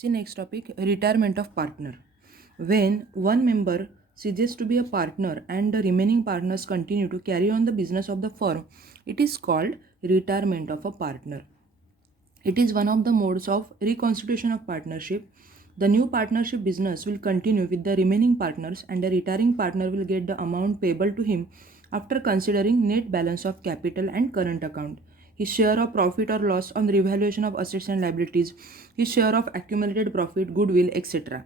See next topic, retirement of partner. When one member ceases to be a partner and the remaining partners continue to carry on the business of the firm, it is called retirement of a partner. It is one of the modes of reconstitution of partnership. The new partnership business will continue with the remaining partners and the retiring partner will get the amount payable to him after considering net balance of capital and current account, his share of profit or loss on the revaluation of assets and liabilities, his share of accumulated profit, goodwill, etc.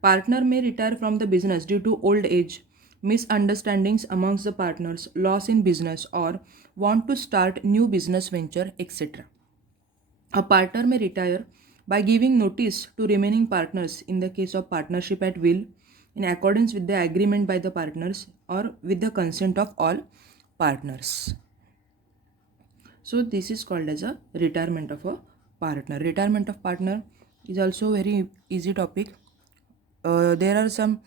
Partner may retire from the business due to old age, misunderstandings amongst the partners, loss in business, or want to start new business venture, etc. A partner may retire by giving notice to remaining partners in the case of partnership at will, in accordance with the agreement by the partners or with the consent of all partners. So this is called as a retirement of a partner. Retirement of partner is also very easy topic. There are some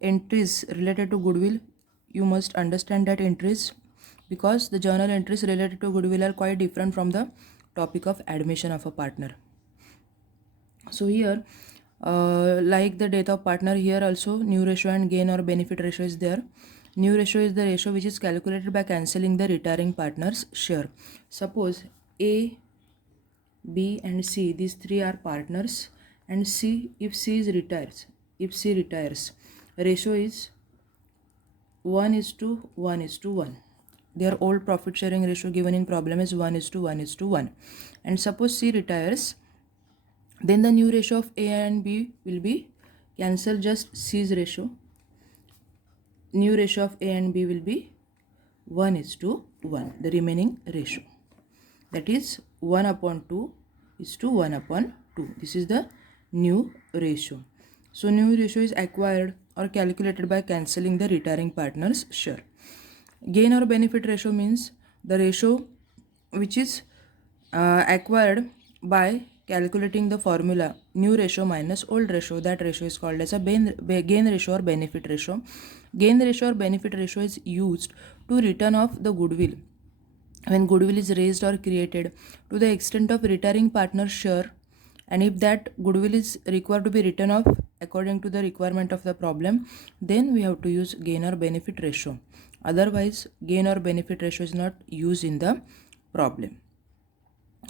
entries related to goodwill. You must understand that entries because the journal entries related to goodwill are quite different from the topic of admission of a partner. So here, like the death of partner, here also new ratio and gain or benefit ratio is there. New ratio is the ratio which is calculated by cancelling the retiring partner's share. Suppose A, B and C, these three are partners, and C, if C retires, ratio is 1:1:1. Their old profit sharing ratio given in problem is 1:1:1. And suppose C retires, then the new ratio of A and B will be cancel just C's ratio. New ratio of A and B will be 1:1, the remaining ratio. That is 1/2:1/2. This is the new ratio. So new ratio is acquired or calculated by cancelling the retiring partner's share. Gain or benefit ratio means the ratio which is acquired by calculating the formula new ratio minus old ratio. That ratio is called as a gain ratio or benefit ratio. Gain ratio or benefit ratio is used to return off the goodwill when goodwill is raised or created to the extent of retiring partner's share, and if that goodwill is required to be written off according to the requirement of the problem, then we have to use gain or benefit ratio. Otherwise, gain or benefit ratio is not used in the problem.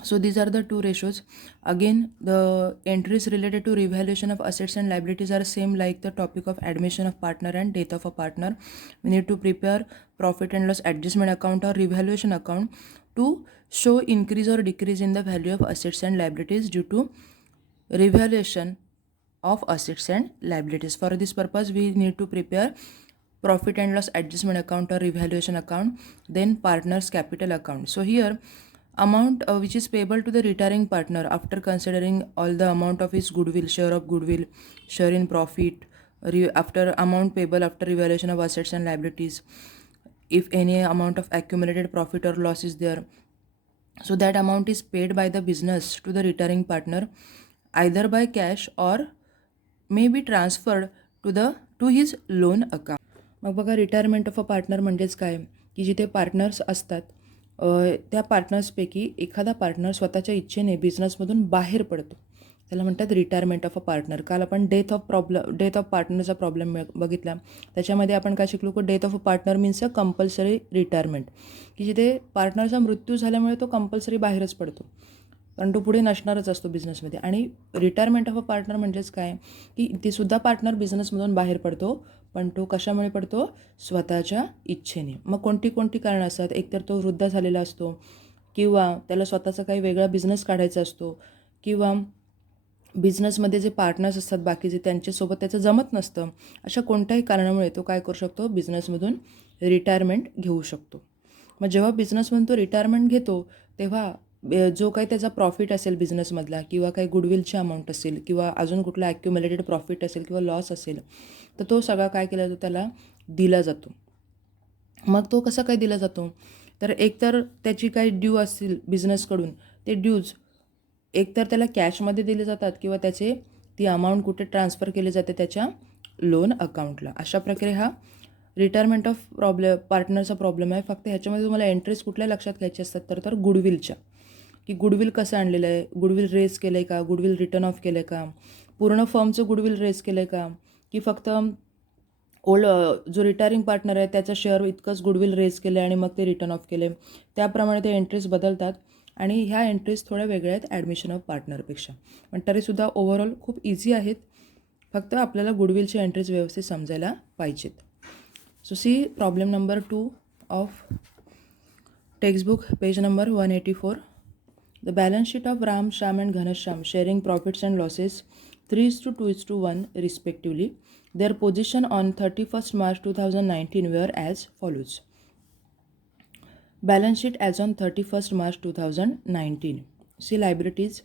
So these are the two ratios. Again, the entries related to revaluation of assets and liabilities are same like the topic of admission of partner and death of a partner. We need to prepare profit and loss adjustment account or revaluation account to show increase or decrease in the value of assets and liabilities due to revaluation of assets and liabilities. For this purpose, we need to prepare profit and loss adjustment account or revaluation account, then partner's capital account. So here, amount which is payable to the retiring partner after considering all the amount of his goodwill, share of goodwill, share in profit, after amount payable after revaluation of assets and liabilities, if any amount of accumulated profit or loss is there. So that amount is paid by the business to the retiring partner either by cash or may be transferred to his loan account. मग बघा, retirement of a partner म्हणजेच काय की जिथे partners असतात त्या पार्टनर्सपैकी एखादा partner स्वतःच्या इच्छेने बिझनेसमधून बाहेर पडतो, त्याला म्हणतात रिटायरमेंट ऑफ अ पार्टनर. काल आपण डेथ ऑफ पार्टनरचा प्रॉब्लेम बघितला. त्याच्यामध्ये आपण काय शिकलो की death of a partner means a compulsory retirement, की जिथे पार्टनरचा मृत्यू झाल्यामुळे तो कंपल्सरी बाहेरच पडतो कारण तो पुढे नसणारच असतो बिझनेसमध्ये. आणि रिटायरमेंट ऑफ अ पार्टनर म्हणजेच काय की ती सुद्धा पार्टनर बिझनेसमधून बाहेर पडतो, पण तो कशामुळे पडतो? स्वतःच्या इच्छेने. मग कोणती कारणं असतात? एकतर तो वृद्ध झालेला असतो, किंवा त्याला स्वतःचा काही वेगळा बिझनेस काढायचा असतो, किंवा बिझनेसमध्ये जे पार्टनर्स असतात बाकीचे त्यांच्यासोबत त्याचं जमत नसतं. अशा कोणत्याही कारणामुळे तो काय करू शकतो? बिझनेसमधून रिटायरमेंट घेऊ शकतो. मग जेव्हा बिझनेसमधून तो रिटायरमेंट घेतो तेव्हा जो काही त्याचा प्रॉफिट असेल बिझनेसमधला, किंवा काही गुडविलची अमाऊंट असेल, किंवा अजून कुठला ॲक्युम्युलेटेड प्रॉफिट असेल किंवा लॉस असेल, तर तो सगळा काय केला जातो? त्याला दिला जातो. मग तो कसा काय दिला जातो? तर एकतर त्याची काही ड्यू असतील बिझनेसकडून, ते ड्यूज एकतर त्याला कॅशमध्ये दिले जातात किंवा ती अमाऊंट कुठे ट्रान्सफर केली जाते? त्याच्या लोन अकाउंटला. अशा प्रकारे हा रिटायरमेंट ऑफ पार्टनरचा प्रॉब्लेम आहे. फक्त ह्याच्यामध्ये तुम्हाला एंट्रीज कुठल्या लक्षात घ्यायच्या असतात तर गुडविलच्या. की गुडविल कसं आणलेलं आहे, गुडविल रेज केलं आहे का, गुडविल रिटर्न ऑफ केलं आहे का, पूर्ण फर्मचं गुडविल रेज केलं आहे का, की फक्त ओल्ड जो रिटायरिंग पार्टनर आहे त्याचा शेअर इतकंच गुडविल रेज केलं आहे आणि मग ते रिटर्न ऑफ केले. त्याप्रमाणे ते एंट्रीज बदलतात आणि ह्या एंट्रीज थोड्या वेगळ्या आहेत ॲडमिशन ऑफ पार्टनरपेक्षा, पण तरीसुद्धा ओव्हरऑल खूप इझी आहेत. फक्त आपल्याला गुडविलची एंट्रीज व्यवस्थित समजायला पाहिजेत. So C problem number 2 of textbook page number 184. The balance sheet of Ram, Shyam and Ghanashyam sharing profits and losses 3:2:1 respectively. Their position on 31st March 2019 were as follows. Balance sheet as on 31st March 2019. See liabilities.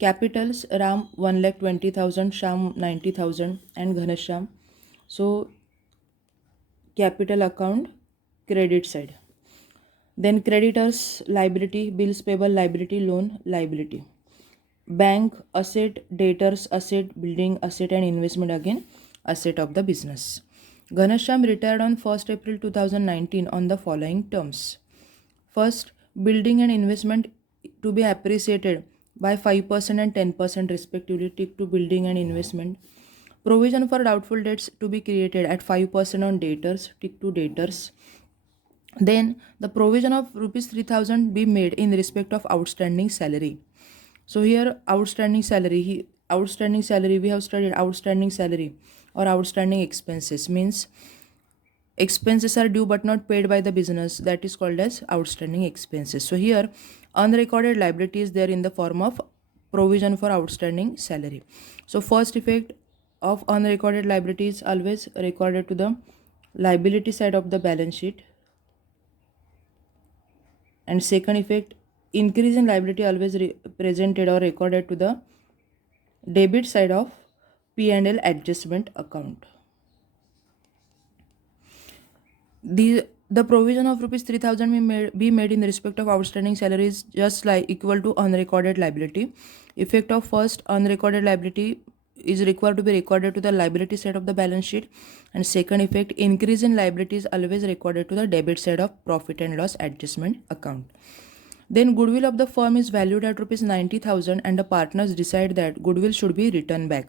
Capitals Ram 1,20,000, Shyam 90,000 and Ghanashyam. So capital account credit side. Then creditors liability, bills payable liability, loan liability. Bank asset, debtors asset, building asset and investment again asset of the business. Ghanashyam retired on 1st April 2019 on the following terms. First, building and investment to be appreciated by 5% and 10% respectively, tick to building and investment. Provision for doubtful debts to be created at 5% on debtors, tick to debtors. Then the provision of rupees 3,000 be made in respect of outstanding salary. So here outstanding salary, we have studied outstanding salary or outstanding expenses means expenses are due but not paid by the business, that is called as outstanding expenses. So here unrecorded liability is there in the form of provision for outstanding salary. So first effect of unrecorded liability is always recorded to the liability side of the balance sheet. And second effect, increase in liability always presented or recorded to the debit side of P&L adjustment account. The provision of rupees 3,000 be made in respect of outstanding salary is just like equal to unrecorded liability. Effect of first unrecorded liability is required to be recorded to the liability side of the balance sheet, and second effect, increase in liability is always recorded to the debit side of profit and loss adjustment account. Then goodwill of the firm is valued at rupees 90,000 and the partners decide that goodwill should be returned back.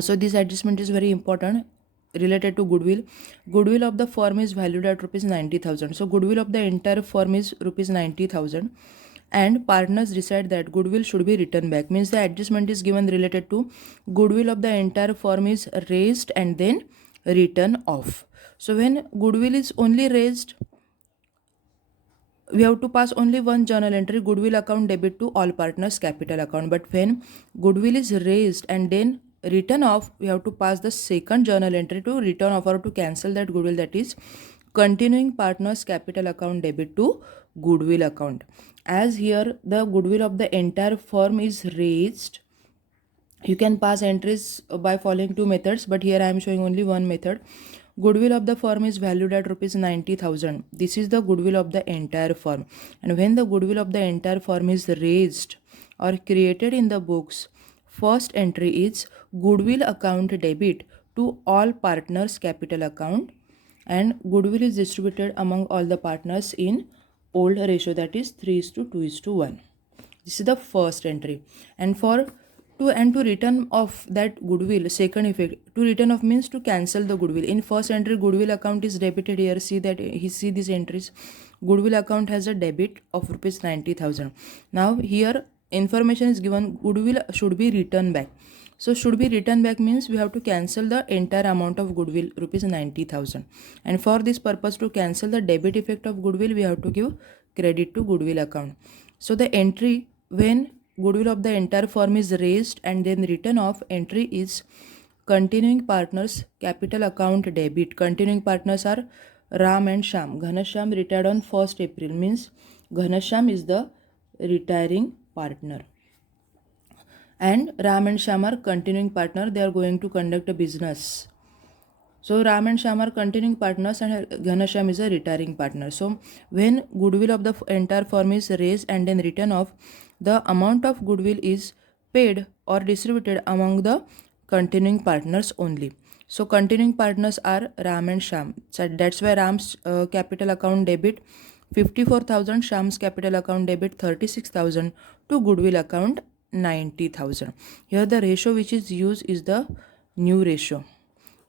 So this adjustment is very important related to goodwill. Goodwill of the firm is valued at rupees 90,000. So goodwill of the entire firm is rupees 90,000 and partners decide that goodwill should be returned back, means the adjustment is given related to goodwill of the entire firm is raised and then written off. So when goodwill is only raised, we have to pass only one journal entry, goodwill account debit to all partners capital account. But when goodwill is raised and then written off, we have to pass the second journal entry to return off or to cancel that goodwill, that is continuing partners capital account debit to goodwill account. As here the goodwill of the entire firm is raised, you can pass entries by following two methods, but here I am showing only one method. Goodwill of the firm is valued at rupees 90,000. This is the goodwill of the entire firm, and when the goodwill of the entire firm is raised or created in the books, first entry is goodwill account debit to all partners capital account, and goodwill is distributed among all the partners in old ratio, that is 3:2:1. This is the first entry. And to return off that goodwill, second effect, to return off means to cancel the goodwill. In first entry, goodwill account is debited. Here see that see these entries, goodwill account has a debit of rupees 90,000. Now here information is given, goodwill should be returned back. So should be returned back means we have to cancel the entire amount of goodwill, rupees 90,000. And for this purpose, to cancel the debit effect of goodwill, we have to give credit to goodwill account. So the entry when goodwill of the entire firm is raised and then written off, entry is continuing partners capital account debit. Continuing partners are Ram and Shyam. Ghanashyam retired on 1st April, means Ghanashyam is the retiring partner. And Ram and Shyam are continuing partner, they are going to conduct a business. So Ram and Shyam are continuing partners and Ghanashyam is a retiring partner. So when goodwill of the entire firm is raised and then written off, the amount of goodwill is paid or distributed among the continuing partners only. So continuing partners are Ram and Shyam. So that's why Ram's capital account debit 54,000 Shyam's capital account debit 36,000 to goodwill account 90,000. Here the ratio which is used is the new ratio.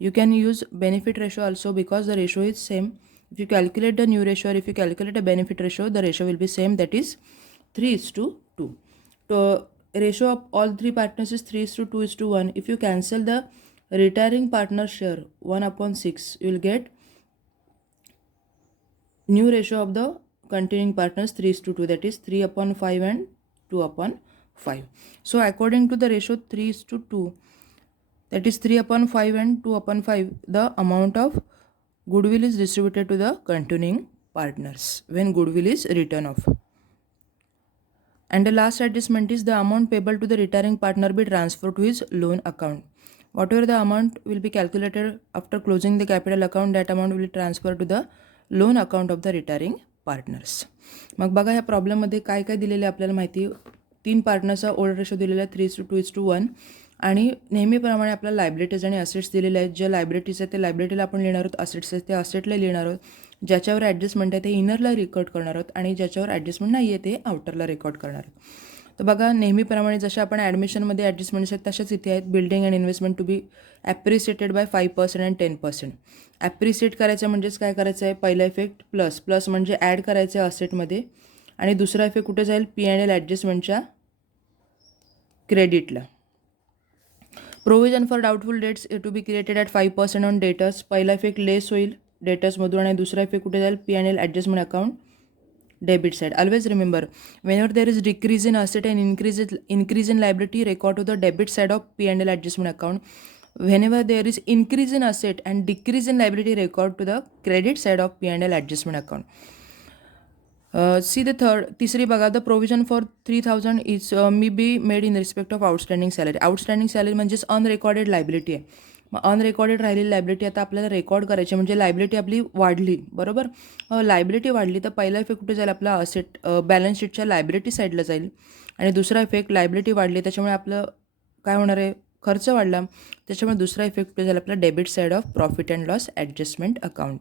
You can use benefit ratio also because the ratio is same. If you calculate the new ratio or if you calculate a benefit ratio, the ratio will be same, that is 3:2. So ratio of all three partners is 3:2:1. If you cancel the retiring partner share 1/6, you will get new ratio of the continuing partners 3:2, that is 3/5 and 2/5. So according to the ratio 3:2, that is 3/5 and 2/5, the amount of goodwill is distributed to the continuing partners when goodwill is written off. And the last adjustment is the amount payable to the retiring partner be transferred to his loan account. Whatever the amount will be calculated after closing the capital account, that amount will be transferred to the loan account of the retiring partners. मग बघा ह्या प्रॉब्लेममध्ये काय काय दिलेलं आहे आपल्याला माहिती. 3 पार्टनर्सचा old ratio दिलेला आहे 3:2:1 आणि नेहमीप्रमाणे आपल्याला लायबिलिटीज आणि असेट्स दिलेले आहेत. ज्या लायबिलिटीज आहेत ते लायबिलिटीला आपण लिहिणार आहोत, असेट्स आहेत ते असेटला लिहिणार आहोत, ज्याच्यावर ॲडजस्टमेंट आहे ते इनरला रेकॉर्ड करणार आहोत आणि ज्याच्यावर ॲडजस्टमेंट नाही आहे ते आउटरला रेकॉर्ड करणार आहोत. तर बघा नेहमीप्रमाणे जसे आपण ॲडमिशनमध्ये ॲडजस्टमेंट्स आहेत तशाच इथे आहेत. Building and investment to be appreciated by 5% and 10%. Appreciate करायचं म्हणजेच काय करायचं आहे, पहिला इफेक्ट प्लस म्हणजे ॲड करायचं आहे असेटमध्ये आणि दुसरा इफेक्ट कुठे जाईल, P&L ॲडजस्टमेंटच्या क्रेडिटला. Provision for doubtful debts to be created at 5% on debtors. पहिला इफेक्ट लेस होईल डेटर्समधून आणि दुसरा इफेक्ट कुठे जाईल, P&L adjustment account debit side. Always remember, whenever there is decrease in asset and increase in liability, record to the debit side of P&L adjustment account. Whenever there is increase in asset and decrease in liability, record to the credit side of P&L adjustment account. See the तीसरी बघा, the provision for 3,000 is may be made in respect of outstanding salary. Outstanding salary म्हणजेच अनरेकॉर्डेड liability आहे. मग अनरेकॉर्डेड राहिलेली liability आता आपल्याला record करायची, म्हणजे liability आपली वाढली, बरोबर. लायबिलिटी वाढली तर पहिला इफेक्ट कुठे जाईल, आपला असेट बॅलन्स शीटच्या लायबिलिटी साईडला जाईल आणि दुसरा इफेक्ट लायबिलिटी वाढली त्याच्यामुळे आपलं काय होणार आहे, खर्च वाढला, त्याच्यामुळे दुसरा इफेक्ट कुठे जाईल, आपला debit side of profit and loss adjustment account.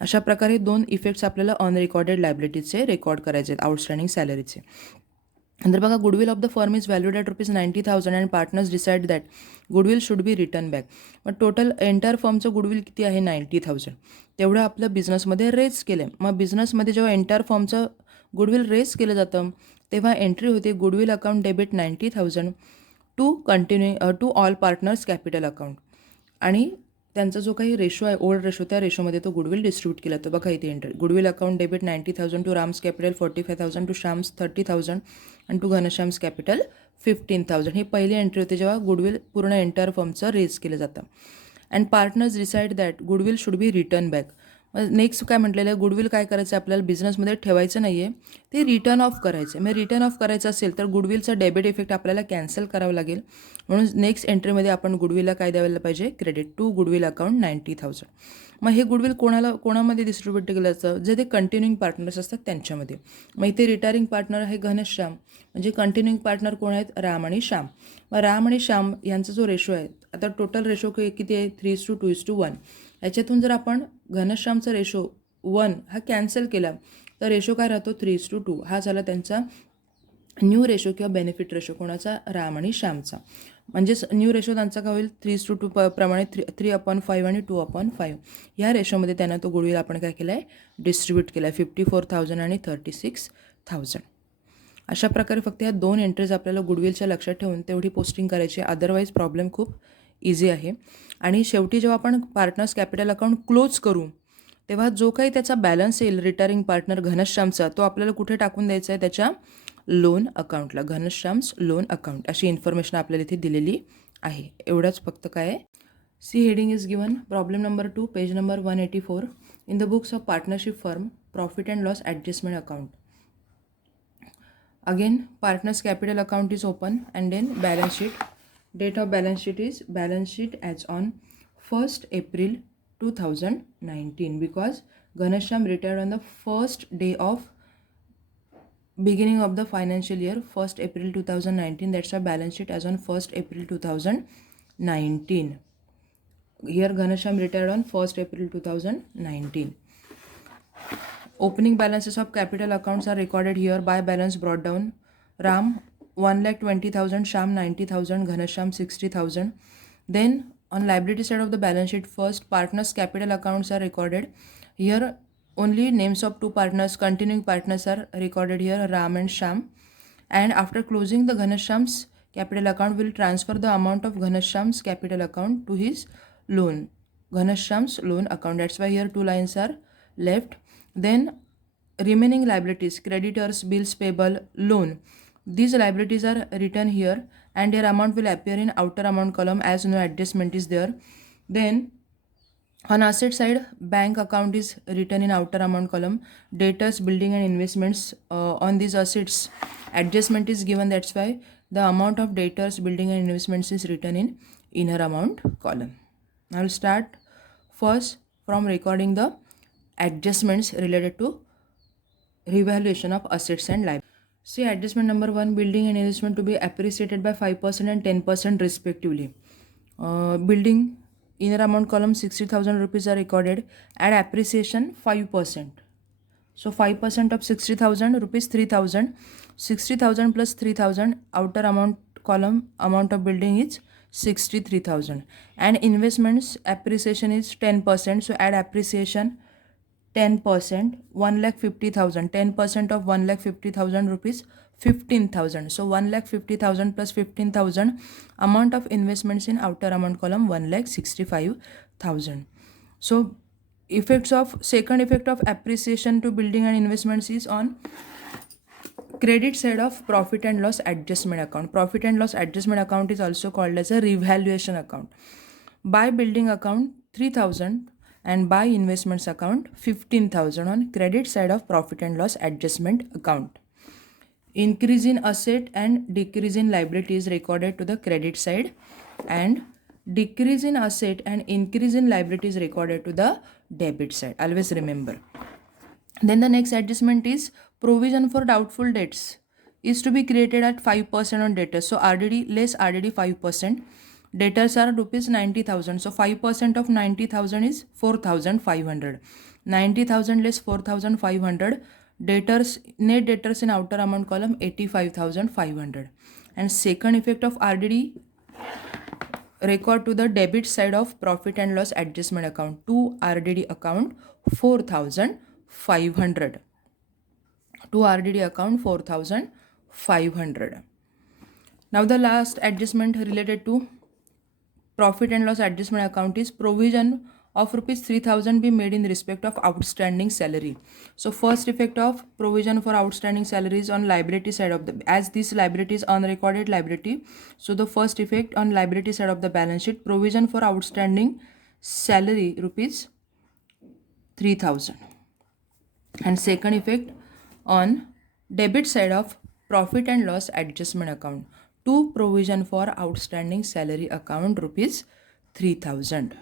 अशा प्रकारे 2 इफेक्ट्स आपल्याला अनरेकॉर्डेड लायबिलिटीचे रेकॉर्ड करायचे आहेत, आउटस्टँडिंग सॅलरीचे. नंतर बघा, goodwill of the firm is valued at ₹90,000 and partners decide that goodwill should be return back. मग टोटल एंटायर फर्मचं गुडविल किती आहे, 90,000. तेवढं आपलं बिझनेसमध्ये रेज केलं आहे. मग बिझनेसमध्ये जेव्हा एंटायर फर्मचं गुडविल रेज केलं जातं तेव्हा एंट्री होते goodwill account debit 90,000 to all partners capital account आणि त्यांचा जो काही रेशो आहे, ओल्ड रेशो, त्या रेशोमध्ये तो गुडविल डिस्ट्रीब्यूट केला जातो. बघा इथे entry, goodwill account debit 90,000 to Ram's capital 45,000 to Shyam's 30,000 आणि टू घनश्याम्स कॅपिटल 15,000. ही पहिली एंट्री होते जेव्हा गुडविल पूर्ण एंटायर फर्मचं रेज केलं जातं. And partners decide that goodwill should be return back. Next काय म्हटलेलं आहे, गुडविल काय करायचं आहे, आपल्याला बिझनेसमध्ये ठेवायचं नाही आहे, ते रिटर्न ऑफ करायचं आहे. मग रिटर्न ऑफ करायचं असेल तर गुडविलचा डेबिट इफेक्ट आपल्याला कॅन्सल करावं लागेल. म्हणून नेक्स्ट एंट्रीमध्ये आपण गुडविलला काय द्यायला पाहिजे, क्रेडिट टू गुडविल अकाउंट 90,000. मग हे गुडविल कोणामध्ये डिस्ट्रीब्यूट केलं जातं, जे ते कंटिन्युइंग पार्टनर्स असतात त्यांच्यामध्ये. मग इथे रिटायरिंग पार्टनर आहे घनश्याम, म्हणजे कंटिन्युइंग पार्टनर कोण आहेत, राम आणि श्याम. मग राम आणि श्याम यांचा जो रेशो आहे, आता टोटल रेशो किती आहे, 3:2:1. याच्यातून जर आपण घनश्यामचा रेशो 1 हा कॅन्सल केला तर रेशो काय राहतो, 3:2. हा झाला त्यांचा न्यू रेशो किंवा बेनिफिट रेशो कोणाचा, राम आणि श्यामचा. म्हणजेच न्यू रेशो त्यांचा काय होईल, 3:2 प्रमाणे 3/5 आणि 2/5. या रेशोमध्ये त्यांना तो गुडविल आपण काय केला आहे, डिस्ट्रीब्यूट केला आहे, 54,000 आणि 36,000. अशा प्रकारे फक्त ह्या 2 एंट्रीज आपल्याला गुडविलच्या लक्षात ठेवून तेवढी पोस्टिंग करायची. अदरवाईज प्रॉब्लेम खूप इझी आहे. आणि शेवटी जेव्हा आपण पार्टनर्स कॅपिटल अकाउंट क्लोज करू तेव्हा जो काही त्याचा बॅलन्स येईल रिटायरिंग पार्टनर घनश्यामचा, तो आपल्याला कुठे टाकून द्यायचा आहे, त्याच्या लोन अकाउंटला, घनश्याम्स लोन अकाउंट. अशी इन्फॉर्मेशन आपल्याला इथे दिलेली आहे. एवढंच फक्त काय आहे. C heading is given. Problem number 2, page number 184 in the books of partnership firm, profit and loss adjustment account. Again, partners capital account is open and then balance sheet. Date of balance sheet is balance sheet as on 1st April 2019 because Ghanashyam retired on the first day of beginning of the financial year, 1st April 2019. That's a balance sheet as on 1st April 2019. Here Ghanashyam retired on 1st April 2019. Opening balances of capital accounts are recorded here by balance brought down. Ram 1,20,000, Sham 90,000, Ghanasham 60,000. Then on liability side of the balance sheet, first partners capital accounts are recorded. Here only names of two partners, continuing partners are recorded here, Ram and Sham. And after closing the Ghanasham's capital account, will transfer the amount of Ghanasham's capital account to his loan, Ghanasham's loan account. That's why here two lines are left. Then remaining liabilities, creditors, bills payable, loan. These liabilities are written here and their amount will appear in outer amount column as no adjustment is there. Then on asset side, bank account is written in outer amount column. Debtors, building and investments, on these assets adjustment is given. That's why the amount of debtors, building and investments is written in inner amount column. I will start first from recording the adjustments related to revaluation of assets and liabilities. See adjustment number 1, building and investment to be appreciated by 5% and 10% respectively. Building inner amount column 60,000 rupees are recorded. Add appreciation 5%. So 5% of 60,000 rupees 3,000. 60,000 plus 3,000, outer amount column amount of building is 63,000. And investments appreciation is 10%. So add appreciation 10%, 1,50,000. 10% of 1,50,000 rupees 15,000. So 1,50,000 plus 15,000, amount of investments in outer amount column 1,65,000. So second effect of appreciation to building and investments is on credit side of profit and loss adjustment account. Profit and loss adjustment account is also called as a revaluation account. By building account 3,000 and by investments account 15,000 on credit side of profit and loss adjustment account. Increase in asset and decrease in liability is recorded to the credit side, and decrease in asset and increase in liability is recorded to the debit side. Always remember. Then the next adjustment is provision for doubtful debts is to be created at 5% on debtors. So RDD less RDD 5%. Debtors are rupees 90,000. So 5% of 90,000 is 4,500. 90,000 less 4,500. Debtors, net debtors in outer amount column 85,500. And second effect of RDD record to the debit side of profit and loss adjustment account. To RDD account 4,500. To RDD account 4,500. Now the last adjustment related to profit and loss adjustment account is provision of rupees 3,000 be made in respect of outstanding salary. So first effect of provision for outstanding salary is on liability side of the, as this liability is unrecorded liability. So the first effect on liability side of the balance sheet, provision for outstanding salary rupees 3,000. And second effect on debit side of profit and loss adjustment account, to provision for outstanding salary account rupees 3,000.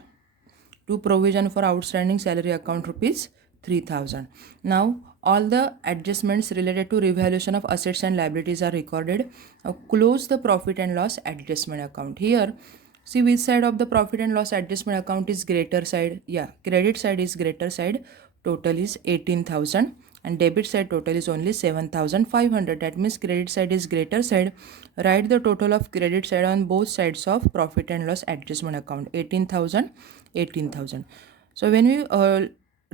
To provision for outstanding salary account rupees 3,000. Now all the adjustments related to revaluation of assets and liabilities are recorded. Now close the profit and loss adjustment account. Here see which side of the profit and loss adjustment account is greater side. Yeah, credit side is greater side. Total is 18,000 and debit side total is only 7,500. That means credit side is greater side. Write the total of credit side on both sides of profit and loss adjustment account. 18,000, 18,000. So when we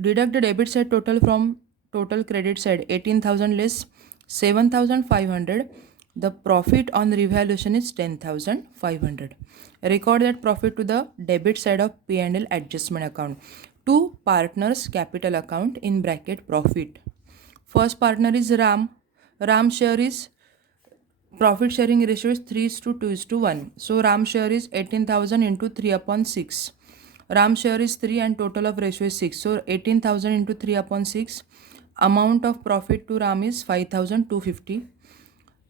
deduct the debit side total from total credit side, 18,000 less 7,500, the profit on revaluation is 10,500. Record that profit to the debit side of P&L adjustment account. To partners capital account in bracket profit. First partner is Ram. Ram share is, profit sharing ratio is 3:2:1. So Ram share is 18,000 into 3/6. Ram share is 3 and total of ratio is 6. So 18,000 into 3/6. Amount of profit to Ram is 5,250.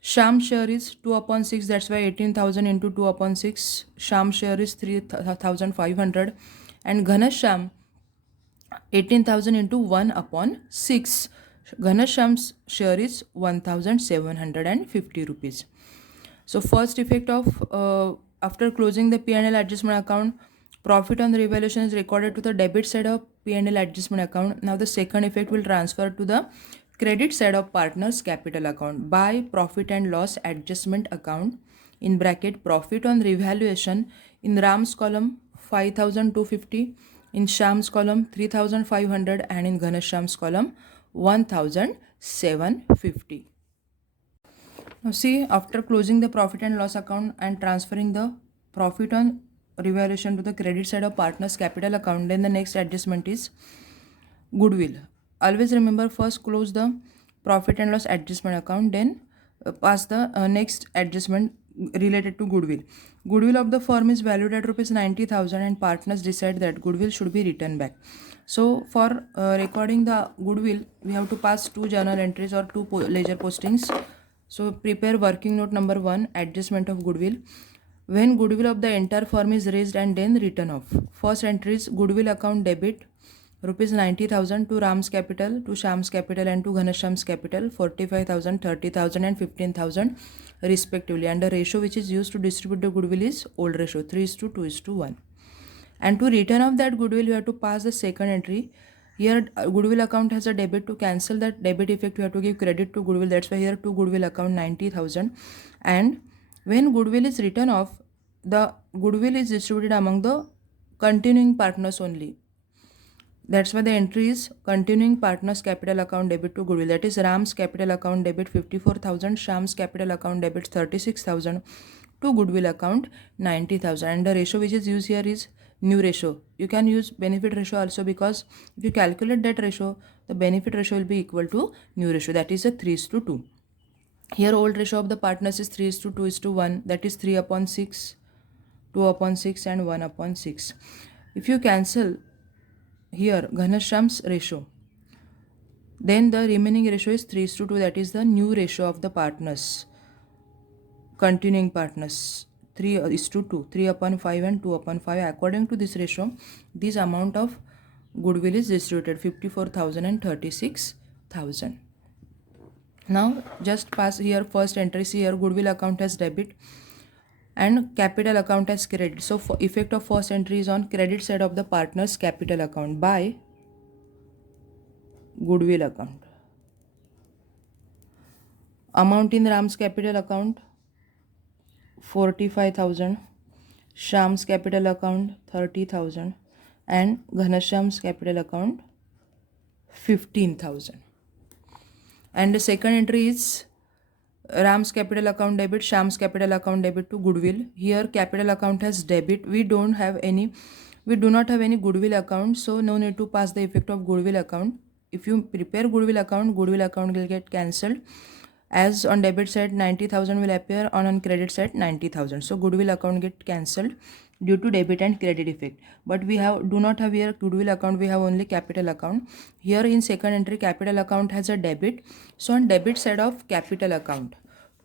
Sham share is 2/6. That's why 18,000 into 2/6. Sham share is 3,500. And Ghanasham 18,000 into 1/6. Ghanasham's share is 1,750 rupees. So first effect of after closing the P&L adjustment account, profit on the revaluation is recorded to the debit side of P&L adjustment account. Now the second effect will transfer to the credit side of partners capital account by profit and loss adjustment account in bracket profit on revaluation in Ram's column 5250, in Sham's column 3500 and in Ghanashyam's column 1750. Now see, after closing the profit and loss account and transferring the profit on revaluation to the credit side of partners capital account, then the next adjustment is goodwill. Always remember, first close the profit and loss adjustment account, then pass the next adjustment related to goodwill. Goodwill of the firm is valued at rupees 90,000 and partners decide that goodwill should be written back. So for recording the goodwill, we have to pass two journal entries or two ledger postings. So prepare working note number 1, adjustment of goodwill. When goodwill of the entire firm is raised and then written off. First entry is goodwill account debit rupees 90,000 to Ram's capital, to Sham's capital and to Ghanashyam's capital, 45,000, 30,000 and 15,000 respectively, and the ratio which is used to distribute the goodwill is old ratio 3:2:1. And to return off that goodwill, you have to pass the second entry. Here goodwill account has a debit. To cancel that debit effect, you have to give credit to goodwill. That's why here to goodwill account 90,000. And when goodwill is written off, the goodwill is distributed among the continuing partners only. That's why the entry is continuing partners capital account debit to goodwill. That is Ram's capital account debit 54,000, Sham's capital account debit 36,000, to goodwill account 90,000. And the ratio which is used here is new ratio. You can use benefit ratio also, because if you calculate that ratio, the benefit ratio will be equal to new ratio, that is a 3:2. Here old ratio of the partners is 3:2:1, that is 3/6, 2/6 and 1/6. If you cancel here Ghanashyam's ratio, then the remaining ratio is 3:2, that is the new ratio of the partners, continuing partners, 3:2, 3/5 and 2/5. According to this ratio, this amount of goodwill is distributed 54,000 and 36,000. Now just pass here first entry. See here goodwill account has debit and capital account has credit. So for effect of first entry is on credit side of the partners capital account by goodwill account. Amount in Ram's capital account 45,000, Sham's capital account 30,000 and Ghanashyam's capital account 15,000. And the second entry is Ram's capital account debit, Sham's capital account debit to goodwill. Here capital account has debit. We do not have any goodwill account, so no need to pass the effect of goodwill account. If you prepare goodwill account will get cancelled, as on debit side 90,000 will appear, on credit side 90,000. So goodwill account get cancelled due to debit and credit effect. But we do not have here goodwill account, we have only capital account. Here in second entry capital account has a debit. So on debit side of capital account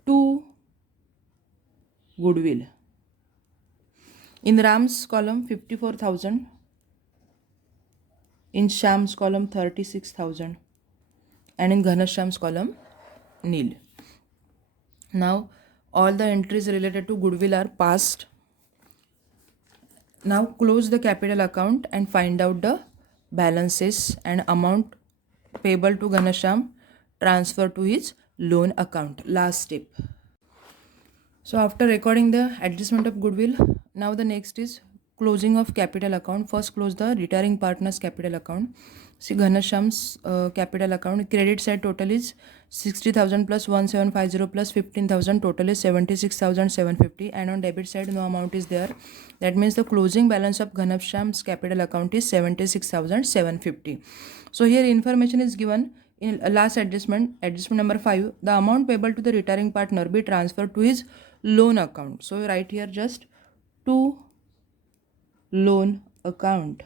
to goodwill, in Ram's column 54,000, in Sham's column 36,000 and in Ghanashyam's column nil. Now all the entries related to goodwill are passed. Now close the capital account and find out the balances and amount payable to Ghanashyam transfer to his loan account. Last step. So after recording the adjustment of goodwill, now the next is closing of capital account. First close the retiring partners capital account. See Ghanashyam's capital account, credit side total is 60,000 plus 1750 plus 15,000, total is 76,750, and on debit side no amount is there. That means the closing balance of Ghanashyam's capital account is 76,750. So here information is given in last adjustment number 5, the amount payable to the retiring partner be transferred to his loan account. So write here just to loan account,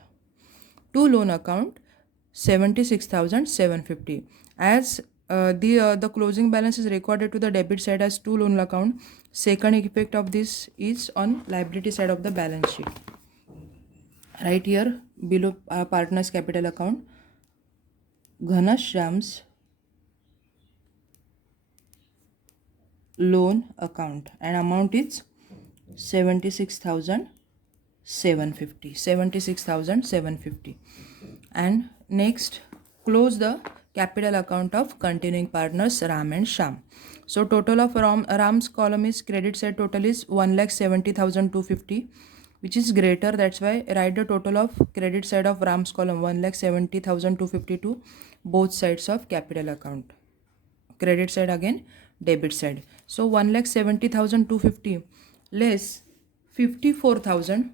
76,750. As the closing balance is recorded to the debit side as to loan account, second effect of this is on liability side of the balance sheet. Right here below partners capital account, Ghanashyam's loan account, and amount is 76,750. And next, close the capital account of continuing partners Ram and Sham. So total of Ram's column is credit side total is 1,70,250, which is greater. That's why write the total of credit side of Ram's column 1,70,250 to both sides of capital account. Credit side again, debit side. So 1,70,250 less 54,000.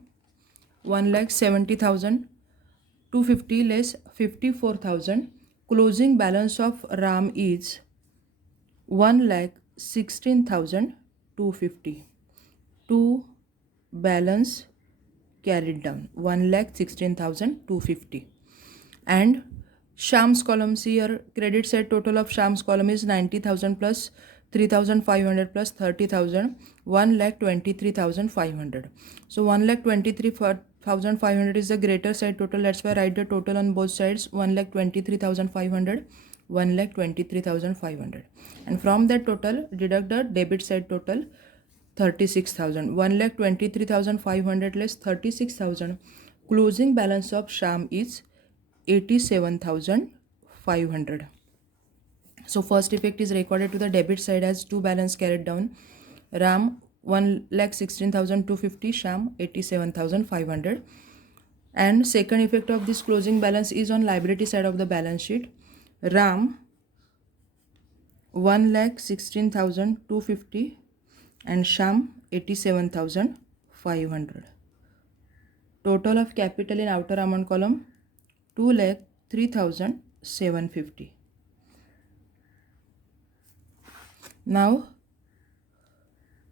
1,70,250 less 54,000. Closing balance of Ram is 1,16,250. To balance carried down 1,16,250. And Sham's column, see here, credit side total of Sham's column is 90,000 plus 3,500 plus 30,000, 1,23,500. So 1,23,500 is the greater side total. That's why write the total on both sides, 1,23,500, 1,23,500. And from that total, deduct the debit side total, 36,000. 1,23,500 less 36,000. Closing balance of Sham is 87,500. So first effect is recorded to the debit side as two balance carried down. Ram 1,16,250, Sham 87,500. And second effect of this closing balance is on liability side of the balance sheet. Ram 1,16,250 and Sham 87,500. Total of capital in outer amount column 2,03,750. Now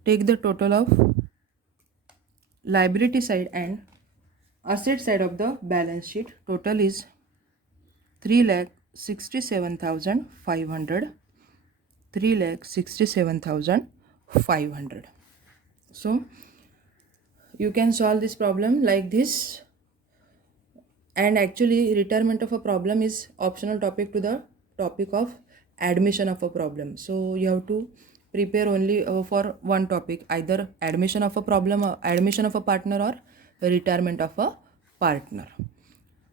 take the total of liability side and asset side of the balance sheet. Total is 3,67,500. 3,67,500. So you can solve this problem like this. And actually retirement of a problem is optional topic to the topic of admission of a problem. So you have to prepare only for one topic, either admission of a problem or admission of a partner or retirement of a partner.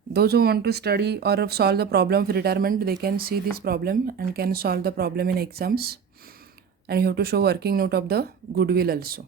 Those who want to study or solve the problem of retirement, they can see this problem and can solve the problem in exams. And you have to show working note of the goodwill also.